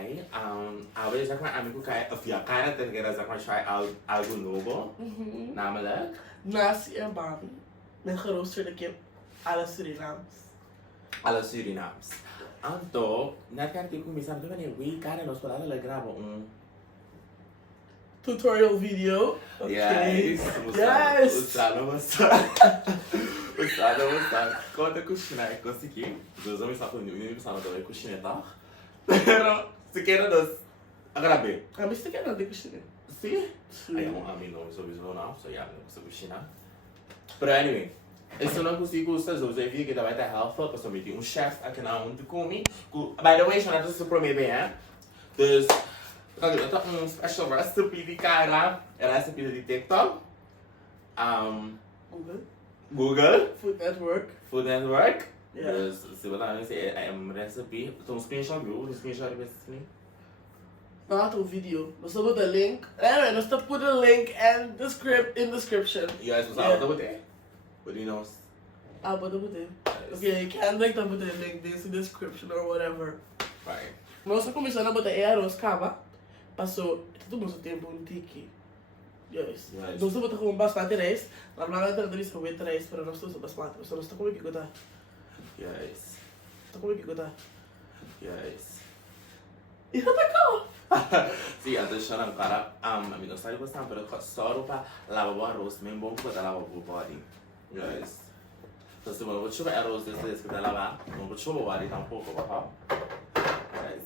kukai. Alweer zeg maar aan mijn kukai, of ja, keiner ten keer zeg maar try algo novo. Namelijk Nasi en Bami. Met geroosterde kip. Alle Surinaams. alle Surinaams. Anto, net kan ik começar a ver we cara nós para lá gravar Tutorial video. Okay. Yes. Yes. Usado. Conta kushina é consegui. Dos homens sabem não me sabe da kushina tá. Pero se quer dos agrabe. A mim você quer não de coxina? Sim. Aí a mim não sou visual não, só já não sou kushina. Pero anyway, isso não consigo usar os vídeos que vai ter helpful para somente chef aqui na onde come. By the way, já não estou prometendo bem, hein? Dus eu tô special recipe de cara, recipe de TikTok. Google. Food Network. Yeah. Dus ze willen aan een recipe. Zo'n screenshot, een screenshot is niet. Not a video. We zullen de link. Anyway, let's put the link and the script in the description. Yes, we zullen dat doen. But you know. But dat moet in. Okay, Kendrick dan moet de link in the description or whatever. Right. Nós começamos a botar arroz cava. Passou todo mundo tempo um tiki. Yes. Nós botar com bastante rice. Normalmente não deve ser wet rice, pero nós usamos bastante. Nós estamos com que gota. Yes. Está com que gota. Yes. E tá calmo. Sim, até chorando, cara. Amigo, sabe gostar, pero só para lavar o arroz, mesmo bom para lavar o body. Yes. Então, se você chuva arroz desse que vai lavar, não vou chuva o body tampouco, tá? Yes.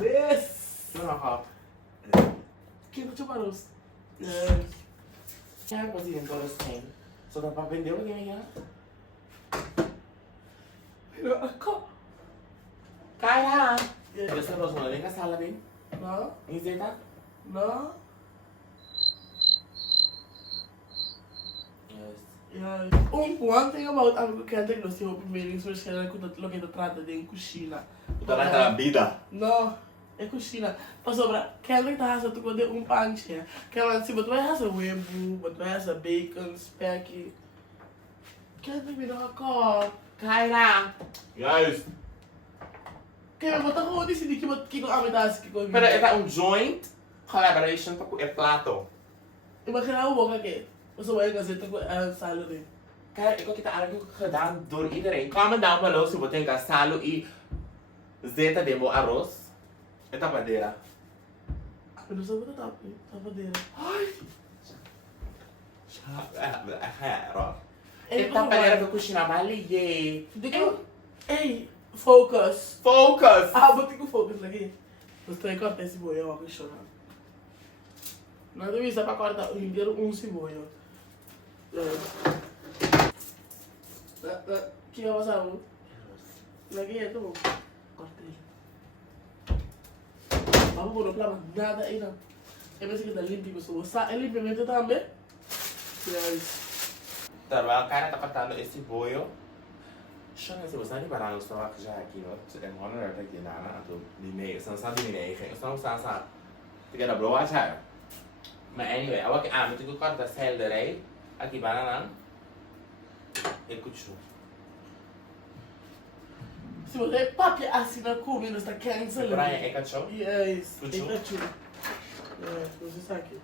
Yes. Não, tá. Que não chupa arroz. Yes. Já consegui em todos os tempos. Só dá para vender o que é? Pero ako. Kaya! Gusto mo sa mga kasala din? No? Hindi ka? No? Yes. Yeah. One thing about Kendrick nós temos meetings waarschijnlijk dat lo que te trata de kushina. Trata a vida. No, é kushina. Passou para Kendrick tá rasa tu de panche. Kaya se botou rasa wembu, botou rasa bacon, specky. Kendrick me dá uma Kaya! Yes! Kaya botar ko di sini kiko amitas kiko. Pero ito ang joint collaboration pa ko e plato. Imagina mo ka ke. Passou aí kasi tu salary. Kaya ikaw kita alam ko gedaan door iedereen. Comment down below se você tem salo e zeta de mo arroz. Ito padeira. Ano sa botar tapi? Tapadeira. Ai! Ito padeira ko kushina mali ye. Ei, focus. Focus! Botei com focus aqui. Você tem que cortar esse boião aqui chorando. Não deve ser para cortar inteiro ceboio. Que vai passar um? Lagi é tudo. Cortei. Vamos por não nada aí não. É mesmo que tá limpo pessoal. É limpamente também. Yes. Tá, cara tá cortando esse boio. Siya se você não para nos falar que já aqui, não? É uma hora que na do limei, são só de limei, que são só porque era boa já. Mas anyway, awak mas tu corta celery, aqui banana, e kuchu. Se você papi assina comigo, está cancel. Brian, é cachorro? Yes, é Kuchu? cachorro. Yes, você está aqui.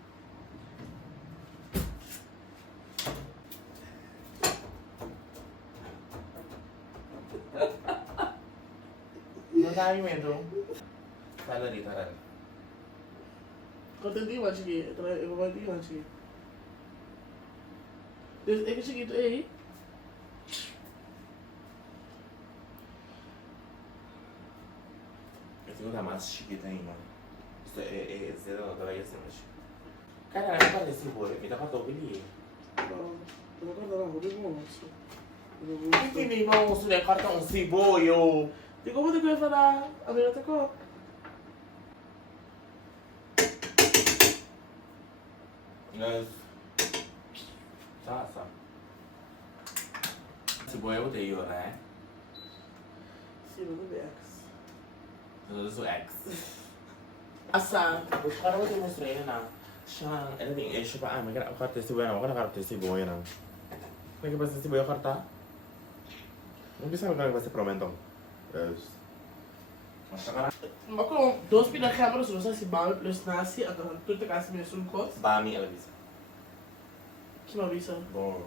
Não dá alimento. Fala ali, caralho. Quando eu digo aqui, eu vou dizer aqui. É que cheguei aí. Eu tenho uma massa chiquita aí, mano. Isso é zero, não vai ser mais. Cara, não parece boa, me dá pra dobrar ali. Não, eu vou guardar na roupa O que me irmão, se corta ceboio? E como te coisa falar? A minha tá com. Yes. Sasa. Cebolla eu tenho, né? Sim, não é X. Eu sou X. Assar. O cara vai demonstrar, né? Siya, ano din, eh, siya pa, may karta si Buena, ako nakarta si Buena. May kapasa si Buena karta? Não bisa magkakaroon sa promentong. Yes. Maar kom, 2 pinagambers, zoals als je Bami plus Nasi, en dan doe ik als je zo'n kost. Bami and Nasi. Kima visa. Bom.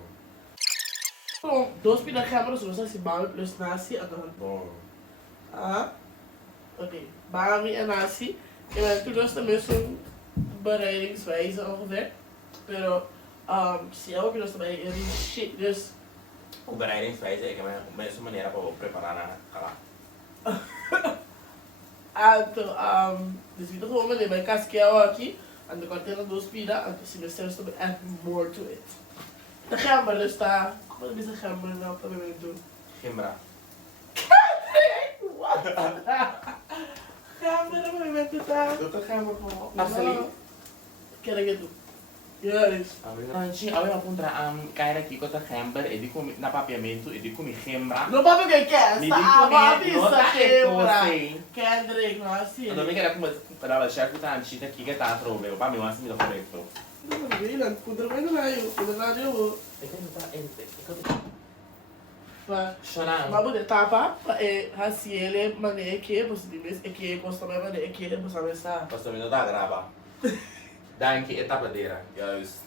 Kom, 2 pinagambers, zoals als je Bami plus Nasi, en dan. Bom. Ah, oké. Bami en Nasi. En toen was er zo'n bereidingswijze ongeveer. Pero, zie je ook dat bij een shit, dus. O bereidingswijze, ik heb een maneira para preparar na cala. En dus we gewoon met mijn kaskia aqui. En de container 2 pida. En dus je zelfs to add more to it. De gember dus daar. Wat is de gember nou dat we doen? Gimbra. What? Gember, dat we met daar. Dat de gember gewoon. Marceline. Quero que tu. Yes. Anchi, aveva appunto caira aqui com a gember e dico na papiamento e dico mi gembra. No papo que quer? Mi Ah, dico mi vista quebra. sei. Kendrick, não assim. Eu também queria comer para a chefe da anchita aqui que tá trove. O pami mas me dá correto. Não, Milan, puder mais não eu, puder não eu. Mas você tapa, hasi ele maneira que você diz é que gosta mais maneira que você vai estar. Posso me dar grava. Danke etapadeira. Juist.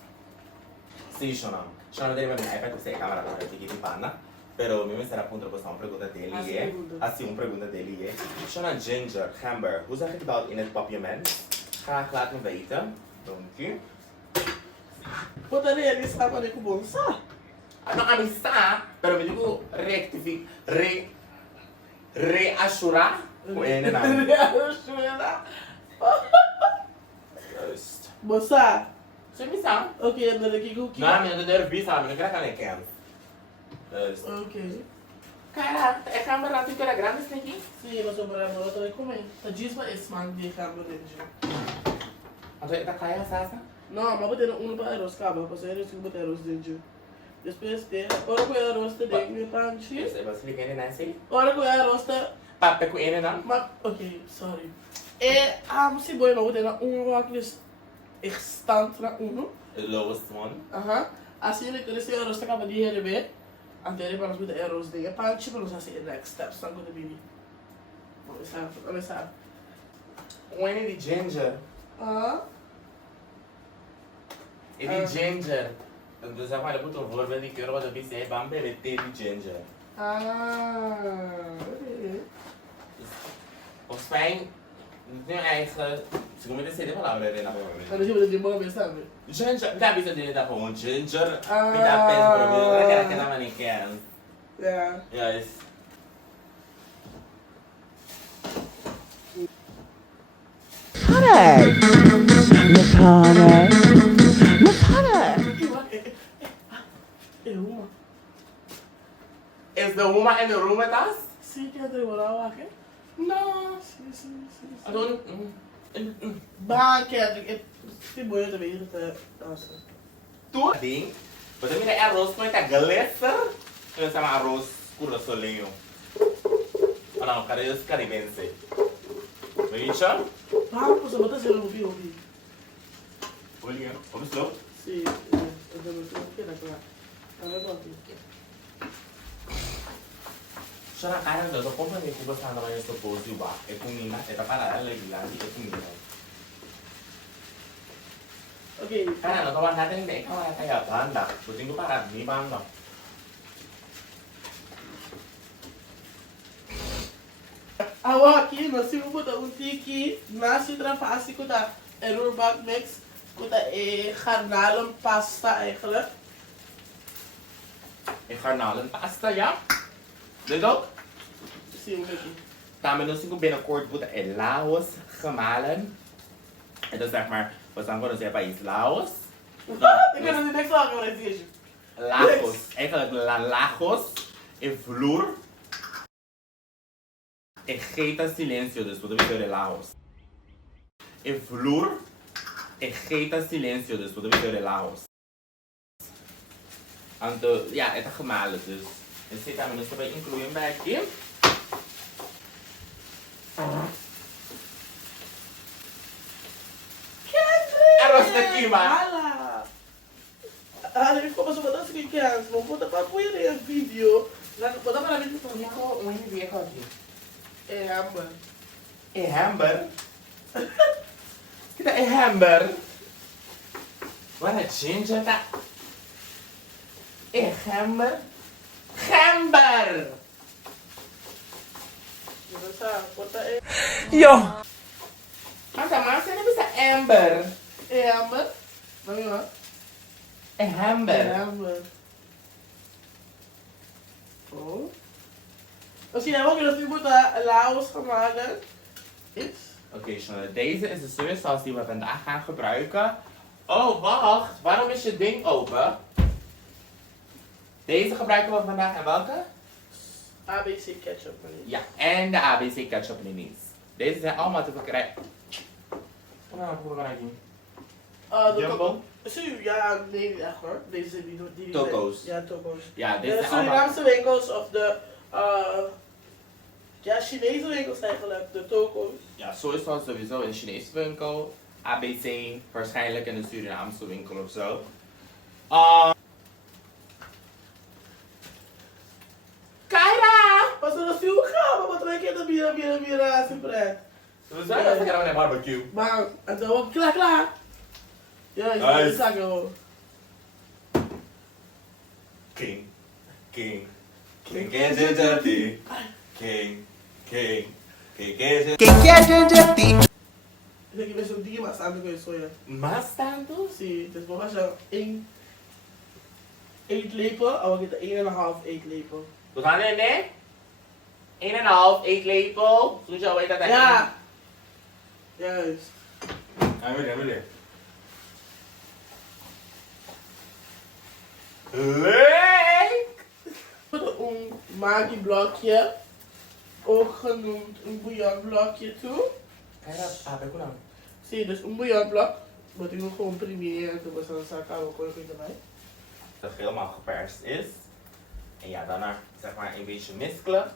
Stationam. Sono delle mie iPad questa camera per che ti panna. Però mi sarà appunto questa una pergunta dele e assim uma pergunta dele e Sono ginger, hamburger. Hoe zeg ik dat in het papiament? Graag laat me weten. Dank je. Poderia ali estar com bom, sabe? Ah, não, a mim está, pero me digo reassurar com ele na. Juist. Moça, Você me sabe? ok, andando aqui com o que? Não, minha deve vir, sabe? Não quero que ela quer. Juist. Ok. Cara, é câmera lá, tem que era grande esse aqui? Sim, nós vamos para a outra comer. A disma é smang de câmera dentro. Então, tá caia a salsa? Não, mas botei um para arroz, caba, para sair assim botar arroz dentro. Depois tem, ora com arroz de dentro, me panchi. Você vai se ligar nesse? Ora com arroz de... Papo com ele, não? Maar, oké, sorry. Se boy, maar we hebben een wakjes stand na uno. The lowest one. Aha. Als je niet is, je rustig aan die hele bij. En dan hebben we de arrows dingen. Panchi, maar dan zijn next steps. Dan gaan we baby. Wat is dat? When the ginger. Ah. E di ginger. Dus zeg maar, je moet een voorbeeld die keur wat je zei, bambe, met thee di ginger. Ah. Volgens mij, nu eigen, ze komen de CD van Laura erin. Dan is je de bombe sabe? Ginger, daar is het inderdaad gewoon ginger. Ah. Met dat pens proberen, dat kan ik helemaal niet kennen. Ja. Juist. Honey! Miss Honey! Miss Honey! Is de woman in de room met us? Zie je dat er wel wakker? No. Zie. I don't. Baan, Kendrick. Die boy te weten te dansen. Toen ding, wat heb je de arroz met een glitter? En dan arroz puro solinho. Ah não, cara, esse caribense. Weet je? Waarom was dat zo op je hobby? Olha, vamos lá. Sim, eu devo ter que dar. Agora eu aqui. Siya na kanan doon, so kung may kubas na naman yung suppose, diba? Eh kung nina, ito para lagi lang, ito kung nina. Okay. Kanan, nagawa natin hindi, ikaw na kaya banda. Buting ko para, di banda. Agora aqui nós temos botar tiki, nasi trafasi com a rurbak mix, com a garnalen pasta eigenlijk. E garnalen pasta, ja? Dit ook? Sim, aqui. Daarmee dus ik binnenkort boete in Laos gemalen. En dat zeg maar, we zijn gewoon zeggen bij Laos. Ik kan het niet zeggen, maar het is Lagos, eigenlijk Lagos, in vloer. En geita silencio, dus wat we in Laos. In vloer. En geita silencio, dus wat we in Laos. En ja, het is gemalen dus. En zit daar dus bij incluyen bij aqui. Arroz daqui, Ala! Ah, ele ficou passando tanto que quer, não conta pra pôr em vídeo. Botar para mim, Nico, um dia aqui. é amba. É hamburger. Que é hamburger. Wat een ginger dat. É hamburger. Hamburger. Yo! Mas a massa não precisa hamburger. É amber? Vamos lá. É hamburger. É amber. Oh. Als je helemaal dat je moet Laos gaan maken. Is. Oké, Shanna, deze is de sojasaus die we vandaag gaan gebruiken. Oh, wacht. Waarom is je ding open? Deze gebruiken we vandaag en welke? ABC ketchup. Manier. Ja, en de ABC ketchup minis. Deze zijn allemaal te verkrijgen. Wat gaan we gebruiken? Jumbo? Ja, nee, echt hoor. Deze zijn die Toko's. Ja, toko's. Ja, deze De zijn allemaal... Surinaamse winkels of de ja, Chinese winkels eigenlijk, de toko's. Ja, sojasaus sowieso in de Chinese winkel. ABC waarschijnlijk in de Surinaamse winkel of zo. Kaira! Mas eu não sei o carro, mas também quer mira assim por aí. We zijn even gaan naar barbecue. Maar, então, klaar. Ja, Nice. ik zeg gewoon. King. Is it dirty? King. Quem que é ginger tea? Esse aqui vai ser um dia mais tarde com isso, olha. Mas tanto? Sim, dus vamos achar 1 eetlepel, en we gaan 1,5 eetlepel. We gaan er nee? 1,5 eetlepel. Zo zou je dat Ja! Juist. Gaan we Leuk! Een Maggi blokje, ook genoemd een bouillonblokje toe. Kijk dat, heb ik nou. Zie, dus een bouillonblok. Wat ik nog gewoon primeren en toen was dan zakken we gewoon erbij. Dat het helemaal geperst is. En ja, daarna zeg maar een beetje miskelen.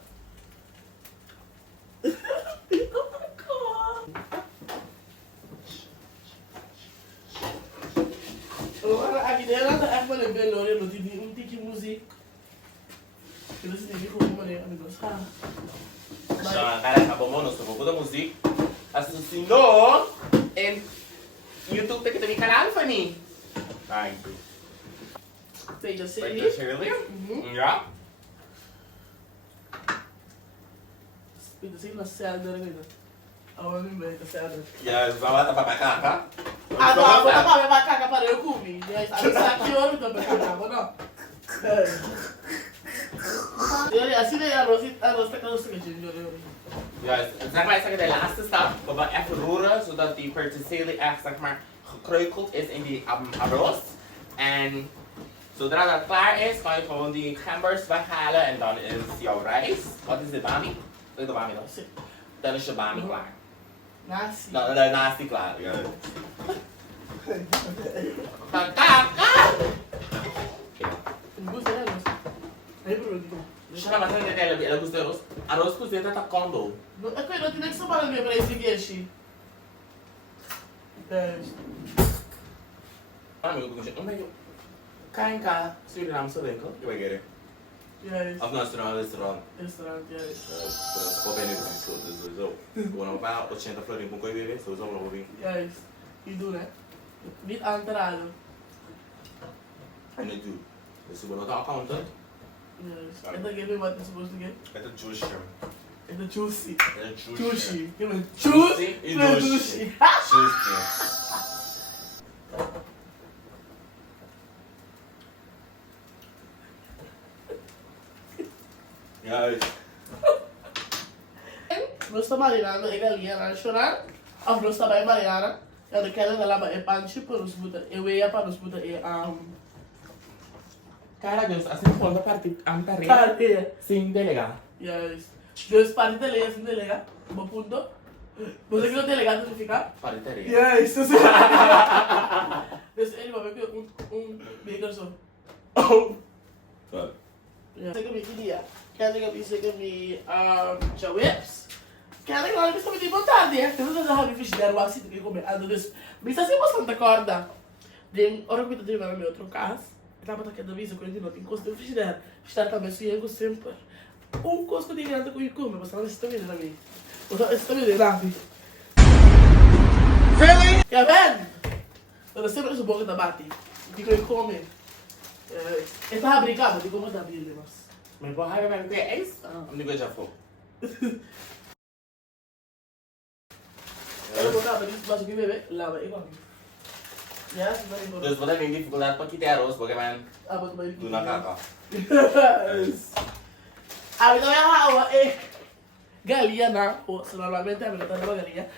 Aqui dentro é para o belo, eu não tive um tique música. Eu não sei como maneira, amigos. Zo, kaya nakabomono sa buko da muzik. Asusunod in YouTube na kita may kalaan pa ni. Thank you. Take the Like city. this earlier? Ja. Take the city na selder nila. Awan mo ba ito selder? Ja, bawa pa papakaka. Ano ako na pa, may makakapareho kumi. Yes, ano sa akin yun, ito makakako na. Yun, assim na arroz na kalos na ginger yun. Ja, zeg maar, zeg de laatste stap. We gaan even roeren, zodat die peterselie echt zeg maar gekreukeld is in die arroz. En zodra dat klaar is, kan je gewoon die gembers weghalen en dan is jouw rijst. Wat is de bami? Wat is de bami dan? Dan is je bami klaar. Nasi. Dan daarnaast die klaar. Ja. Kakaka! Ang gusto na arroz. Ay, bro, dito. Deixa eu matar nela, ela gostou arroz. Arroz cozido tá condo. Ako yun, tinag sa parang may price geshi. Yes. Amigo, kain ka Surinaamse winkel. Je weet het. Yes. Of naar een restaurant. Restaurant, yes. Voor benieuwd, sowieso. Gewoon een paar 80 florin moet je weer, sowieso wel weer. Yes. Die doen hè. Niet aan te raden. En ik doe. Dus we moeten accountant. Yes. And then give me what you're supposed to get. Met een juice shrimp. And the juicy. Met een Juicy. Give me juicy. Juicy. Juist. Basta marinando e galinha na chorar. A basta vai marinando. Eu não quero ela vai panchi para os buta. Eu ia para os buta e Cara, Deus, assim que falando a parte anterior. Carne. Sim, delega. Yes. Deus parte delega sem delega. Bom ponto. Você que não delegado não fica? Pariteria. Yes. Dus ele vai ver beker zo. Wat? Ja. Zeg me idea. Kan ik op zeg me chips. Kan ik nou eens met die vontade, hè? Eu não sabe fish der lá assim que comer. Ando dus. Mas assim bastante corda. Den ora que eu tenho no meu outro caso. Estava naquela vez quando eu não tinha coisa de frigideira. Estar também se eu sempre. Coisa que eu tinha com o come, mas não está vendo na mim. Esta me deu rápido. Really? Ja, ben! Dat is sempre boca da bate. Digo, eu come. Eu tava brincando, digo, como tá abrindo, mas. Mas por raiva vai ter é isso? Não digo já foi. Eu vou botar isso, mas o que bebê? Lava, igual. Ja, ze zijn Dus wat heb je in dificuldade para quitar arroz? Porque man, Ah, mas vai. do na caca. A vida é a galinha, não. Ou, se normalmente a vida tá na galinha.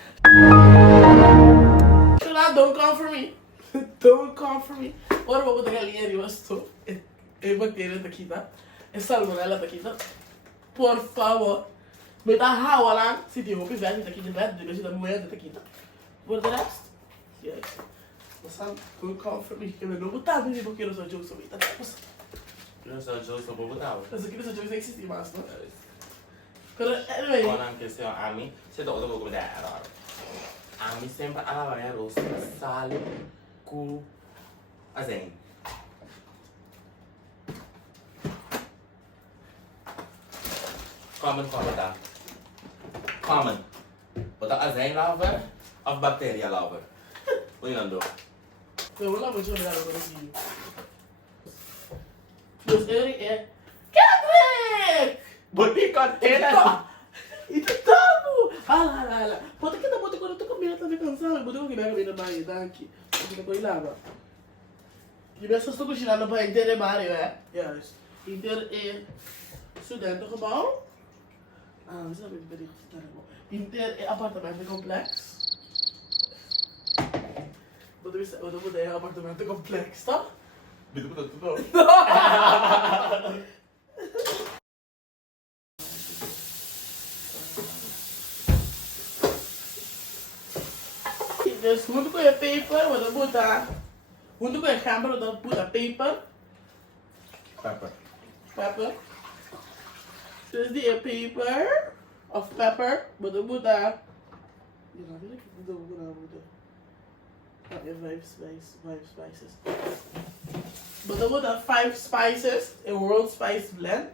Don't come for me. Don't come for me. Ora vou botar galinha ali, eu estou. Eu bactéria daqui, tá? É salmonela daqui, tá? Por favor. Me dá rau lá. Se tem hopi, velho, daqui de velho, depois da moeda daqui, tá? Por the rest. Yes. Mas don't come for me. Eu não vou botar vídeo porque eu não sou jogo sobre tá? Eu não sou Joe, sou bobo tal. Mas aqui nessa jogo nem existe mais, não? Pero, anyway. Quando que se a mim, se dá outra coisa agora. A mim sempre a lavar arroz, sal, com azeite. Common, tá? Common. Botar azeite lavar ou bactéria lavar? O que não dou? Eu vou lá muito olhar agora assim. Deus, ele é. Kendrick! Botei contena! Itu tamu! Ala. Pode que tá botando quando eu tô comendo, tá me cansado. Botei que vai comer mais daqui. Porque tô lá. E me assustou com o chinano para inteiro Mario, é? Yes. Inteiro é studentengebouw. Ah, we zijn bij die Inteiro é apartamento complexo. Wat moet je apartamento complexo, tá? Bitte tudo bom. Dus muito com a paper, vou botar. Muito com a câmera, vou botar paper. Pepper. Dus die paper of pepper, vou botar. You know, I don't know. Five spices. But I would have 5 spices, a world spice blend.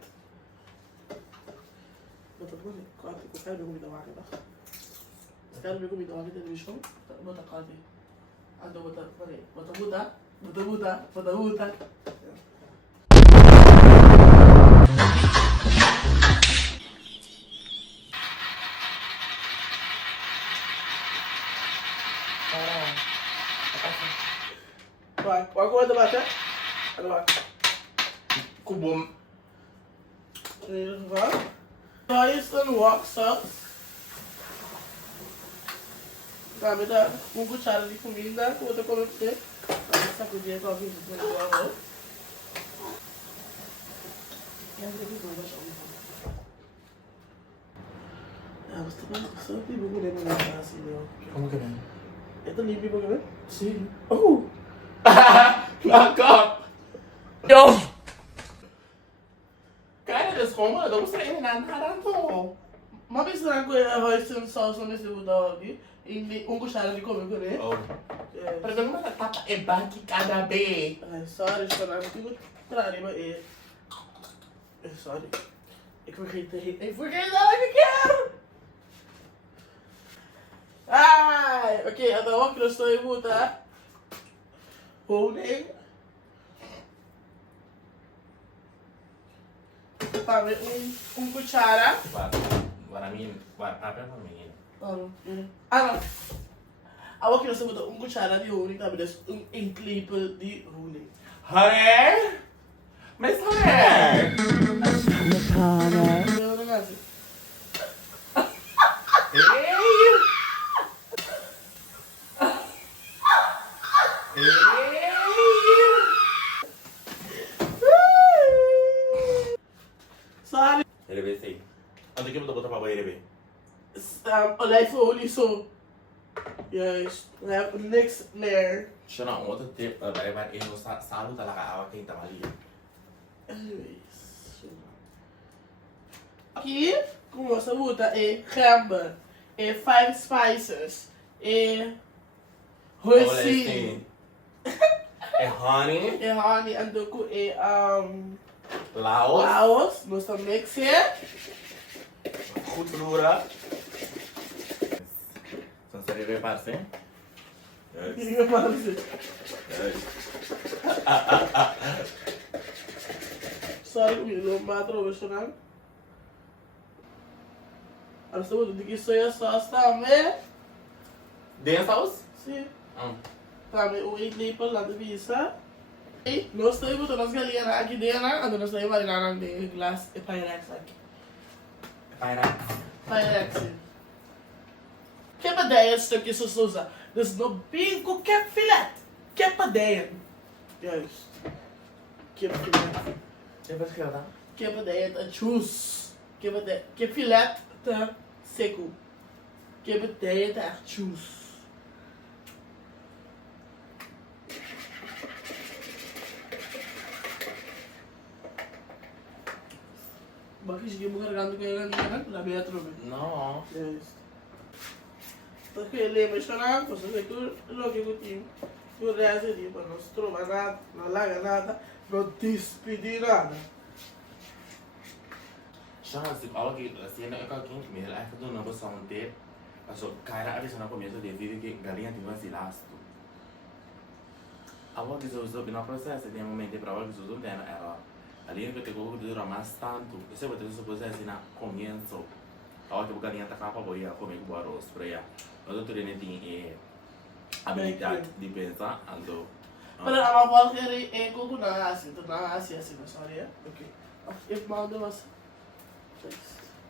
But I'm going to cut it because I don't know what I'm Stel me comida aqui televisão, bota carne. Ando bota. Vai, agora bata. Agora. Kubum. Vai, isso walk só. Tá, me dá cuchara de comida que eu vou colocar. Vamos sacudir com a vida do meu avô. E a gente vai baixar você tá só que vou comer na assim, meu. Como que é? É tão limpo pra comer? Sim. Oh! Nakap! Yo! Cara, das como eu não sei nada to. Uma vez na coisa arroz sem salsa nesse lugar aqui, e cuchara de comer com ele. Oh. Pero não me tapa é banque cada vez. Ai, sorry, chorar, não tenho claro, mas é. Sorry. Ik vergeet dat ik quero! Ai, oké, agora que eu estou em volta. Honing. Tá, cuchara. Para mim, papel para mim. Não. Agora que nós temos cuchara de honing, tá, mas klepel de honing. Honey? Miss Honey! Meu negócio. Sorry. Ele vê sim. Onde que eu vou botar para banheiro bem? Olijfolie zo. Juist. We hebben niks meer. Siya na ang otro tip, maar ino salo talaga awak kay tamali. Anyways. Aqui, com nossa luta é gember, é 5 spices, é hoisin, É honey, é honey, and doku é laos, laos, nossa mix here. cultura, Você quer passar? Fica parecendo. Sorry, não mata o restaurante. Agora estamos de que soia sauce também. Dê sauce? Sim. Também o maple lá de vista. E nós estamos botando as galinhas aqui dentro, e nós estamos marinando de glass e Pyrex aqui. Pyrex. Que ideia stuk is zo zo. Dus no bingo kipfilet. Kippendijen. Juist. Kipfilet. Você vai escrever? Kippendijen te juice. Kipfilet te seco. Kippendijen te echt juice. Bakit sige mo karagando kayo lang labi at rumi. Não. Juist. Porque ele é mencionado, você vê que o loke que tinha, o resto ali, para não se trovar nada, não larga nada, não despedir nada. Chance, alguém, assim, não é que alguém me ela é tudo não vou só ter, mas o cara a visão no começo de vida que galinha tem um lasto. A volta que usou no processo tem um momento para alguém que usou tem ela ali que pegou que dura mais tanto, isso é o processo assim na começo. A volta que a galinha tá capa boia comer com arroz para ela. Mas eu tenho habilidade de pensar, então. Mas a avó quer é como na Ásia, então na Ásia assim, mas olha, ok. Eu mando você.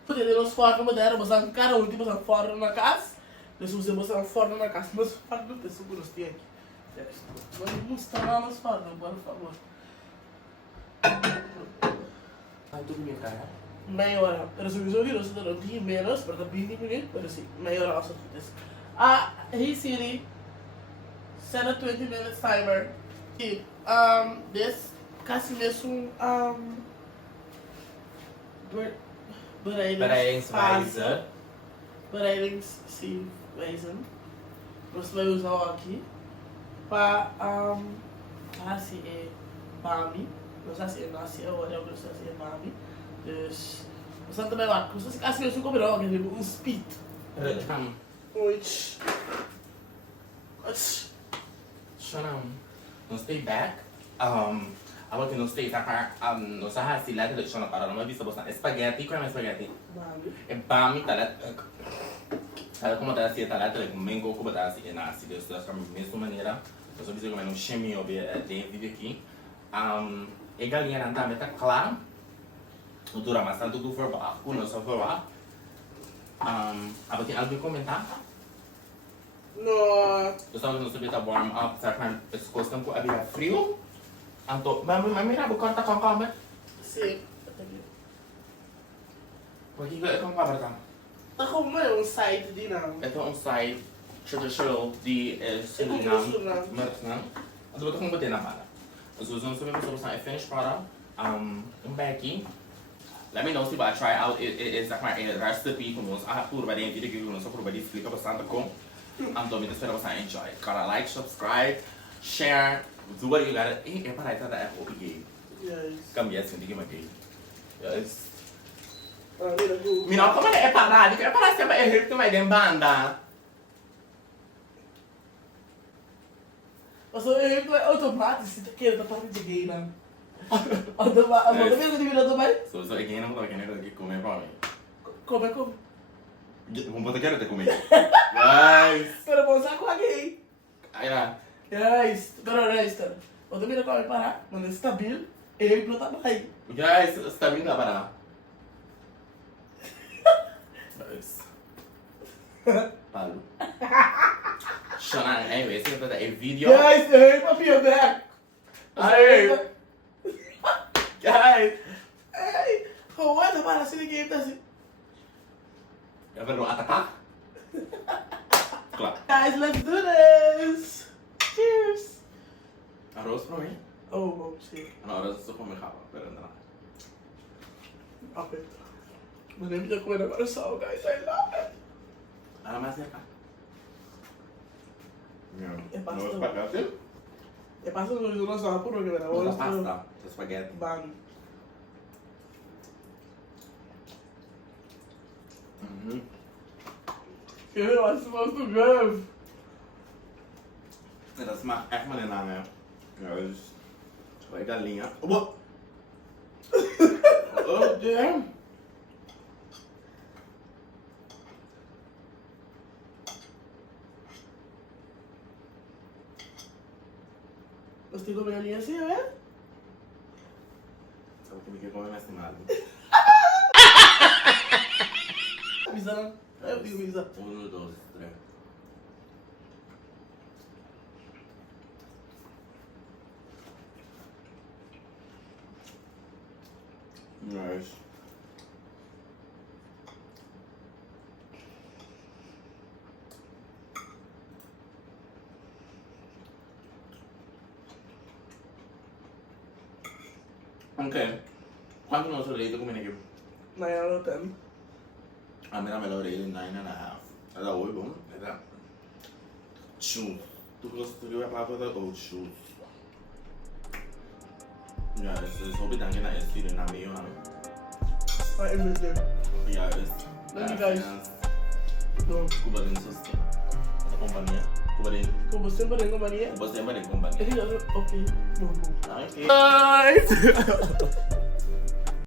Porque nós fora como der, mas a cara última nós fora na casa, nós usamos a fora na casa, mas fora não tem seguro tem aqui. Mas mostrar nós fora, por favor. Ah, tudo bem, cara. Meia hora. Pero se eu virou, se não tinha menos, para 20 minutos, pero sim, meia hora also acontece. Hey Siri, set a 20 minutes timer. E, this, kasi mesmo, Bereidingswijze. Bereidingswijze. Nós vamos usar aqui para hasi e Bami. Nós hasi e nasi, ou whatever, nós hasi e Bami. Dus, we staan erbij wakker. Dus als ik kom je ook even een speed. Oits. Não stay back. Agora que não stay tá não sabe se lá de chão para não vista você espaguete, qual é espaguete? Bami. É bami tá lá. Sabe como tá assim tá lá tá com mango como tá assim nasi, Deus tá da mesma maneira. Eu só dizer como não chame o tem vídeo aqui. E galinha não tá meta claro. O dura mais tanto do forbar, o nosso forbar. Tem algo a comentar? No. Eu estava no subir tá warm up, será que as coisas estão com a frio? Então, mas mira, vou contar com a câmera. Sim. Porque é com a câmera tá? Tá como é um site de não? É um site tradicional de Surinaam, mas não. Eu vou com botar na bala. Os usamos sobre a solução é finish para back. Let me know se vai try out is a recipe com nós. Por vai dentro de que nós por vai explicar bastante com. Então, me espero você enjoy. Cara, like, subscribe, share, do what you gotta. É para aí tá da Apple gay. Yes. Cambia assim de que mais gay. Yes. Mira, Como é para é para ser é rir que vai de banda. Mas eu automático se quer da parte de gay não. Automático de virar também? So again, não vou querer que comer para mim. Come. Vamos botar quero te comer. Guys. Pero vamos a com a gay. Aí lá. Yes. Pero resta. O também come para, mas é stabil. Ele não tá bem. Guys, está vindo lá para. Guys. Paulo. Shona, anyway, esse é o vídeo. Guys, hey, papi, I'm back. Hey. Guys. Hey, como é para se ninguém tá assim? Eu vou atacar. Claro. Guys, let's do this. Cheers. Arroz para mim. Oh, vamos sim. Não, arroz só comer rapa, pero não. Ok. Mas nem me comer agora só, guys. I love it. Ah, mais cerca. É pasta. No espaguete? É pasta do nosso rapor, que era No pasta, espaguete. Bami. Je was supposed to give. En dat smaakt echt maar naar mij. Juist. Gelijk dat linja. Wat? Oh, damn. Usted come la linea así, a ver? Sabe que me quedé con este mal. Avisa, não? Eu digo avisa. 1, 2, 3. Nice. Ok. Quanto non sono reito come ne che? 9 out of 10. A me me lo reito 9.5. Era 8 bom. Era. Shoes. Tu gostou de falar para o shoes. Ja, es ist so bedanken na es Surinaam yo. Maar in de Ja, es. Dank you guys. No. Cuba din sus. A companhia. Cuba din. Como sempre tengo manía. Cuba sempre de companhia. Ok. Boom, boom. Okay. Bye.